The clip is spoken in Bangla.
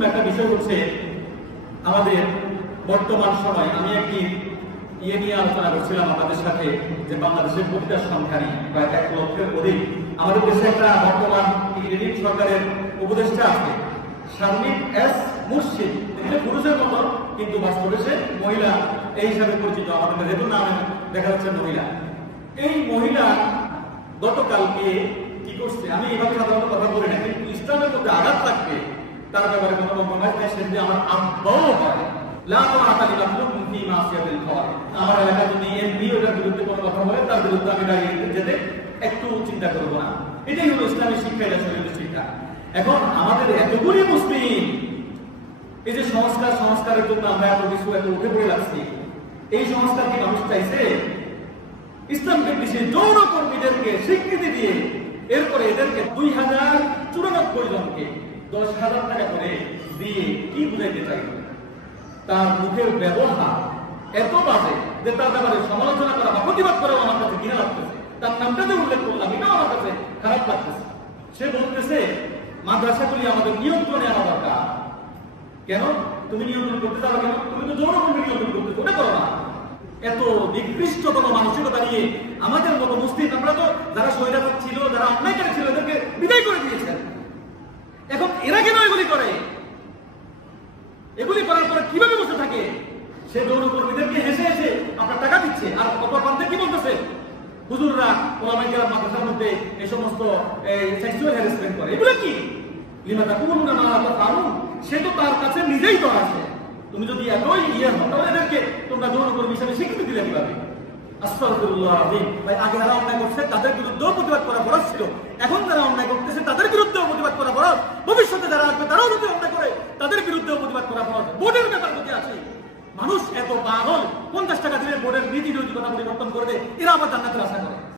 গুরুত্বপূর্ণ একটা বিষয় হচ্ছে আমাদের বর্তমান সময় আমি একটি নিয়ে আলোচনা করছিলাম আপনাদের সাথে যে বাংলাদেশের প্রতিটা সংখ্যারই প্রায় 1 লক্ষের অধিক আমাদের দেশে একটা বর্তমান সরকারের উপদেষ্টা আছে শারমিন এস মুর্শিদ। তিনি পুরুষের মতো কিন্তু বাস্তবে সে মহিলা এই হিসাবে পরিচিত। আমাদের যেহেতু নাম দেখা যাচ্ছে মহিলা, এই মহিলা গতকালকে কি করছে, আমি এইভাবে সাধারণত কথা বলি না, কিন্তু ইসলামের মধ্যে আঘাত রাখবে তার ব্যাপারে কোনো কম্প্রোমাইজ নেই। সে আমার আব্বাও হয় আমার এলাকা যদি এমপি ওটার বিরুদ্ধে কোনো কথা বলে তার বিরুদ্ধে আমি দাঁড়িয়ে যেতে একটু চিন্তা করবো না। এটাই হলো ইসলামের শিক্ষা, এটা শরীরের শিক্ষা। এখন আমাদের এতগুলি মুসলিম এই যে সংস্কারের জন্য আমরা এত কিছু এত উঠে পড়ে লাগছি, এই সংস্কার কি মানুষ চাইছে? ইসলামকে দেশে যৌন কর্মীদেরকে স্বীকৃতি দিয়ে এরপরে এদেরকে 2094 জনকে 10,000 টাকা করে দিয়ে কি বুঝাইতে চাই? তার মুখের ব্যবহার এত বাজে যে তার ব্যাপারে সমালোচনা করা বা প্রতিবাদ করাও আমার কাছে ঘৃণা লাগতেছে। তার নামটা যে উল্লেখ করলাম এটাও আমার কাছে খারাপ লাগতেছে। সে বলতেছে মাদ্রাসাগুলি আমাদের নিয়ন্ত্রণে আনা দরকার। কেন তুমি নিয়ন্ত্রণ করতে চাও? কেন তুমি তো যৌনকর্মী নিয়ন্ত্রণ করতে ওটা করো না। এত নিকৃষ্টতম মানসিকতা নিয়ে আমাদের মতো মুসলিম, আমরা তো যারা স্বৈরাচার ছিল, যারা অন্যায়কারী ছিল, এদেরকে বিদায় করে দিয়েছেন। এখন এরা কেন এগুলি করে? এগুলি করার পরে কিভাবে বসে থাকে? সে যৌনকর্মীদেরকে হেসে হেসে আপনার টাকা দিচ্ছে, আর অপর প্রান্তে কি বলতেছে? হুজুররা ওলামায়ে কেরাম মাদ্রাসার মধ্যে এই সমস্ত সেক্সুয়াল হ্যারাসমেন্ট করে। এগুলো কি? লিমাতা কুমুনা মা আল্লাহ ফারু, সে তো তার কাছে নিজেই তো আছে। তুমি যদি এতই হও তাহলে এদেরকে তোমরা যৌনকর্মী হিসেবে স্বীকৃতি দিলে কিভাবে? আস্তাগফিরুল্লাহ। ভাই, আগে যারা অন্যায় করছে তাদের বিরুদ্ধেও প্রতিবাদ করা ফরজ ছিল, এখন যারা অন্যায় করতেছে তাদের বিরুদ্ধেও প্রতিবাদ করা ফরজ, ভবিষ্যতে যারা আসবে তারাও যদি অন্যায় করে তাদের বিরুদ্ধেও প্রতিবাদ করা ফরজ। বোর্ডের ব্যাপার যদি আছে, মানুষ এত পাগল 50 টাকা দিলে বোর্ডের নীতি নৈতিকতা পরিবর্তন করবে, এরা আবার জান্নাতের আশা করে।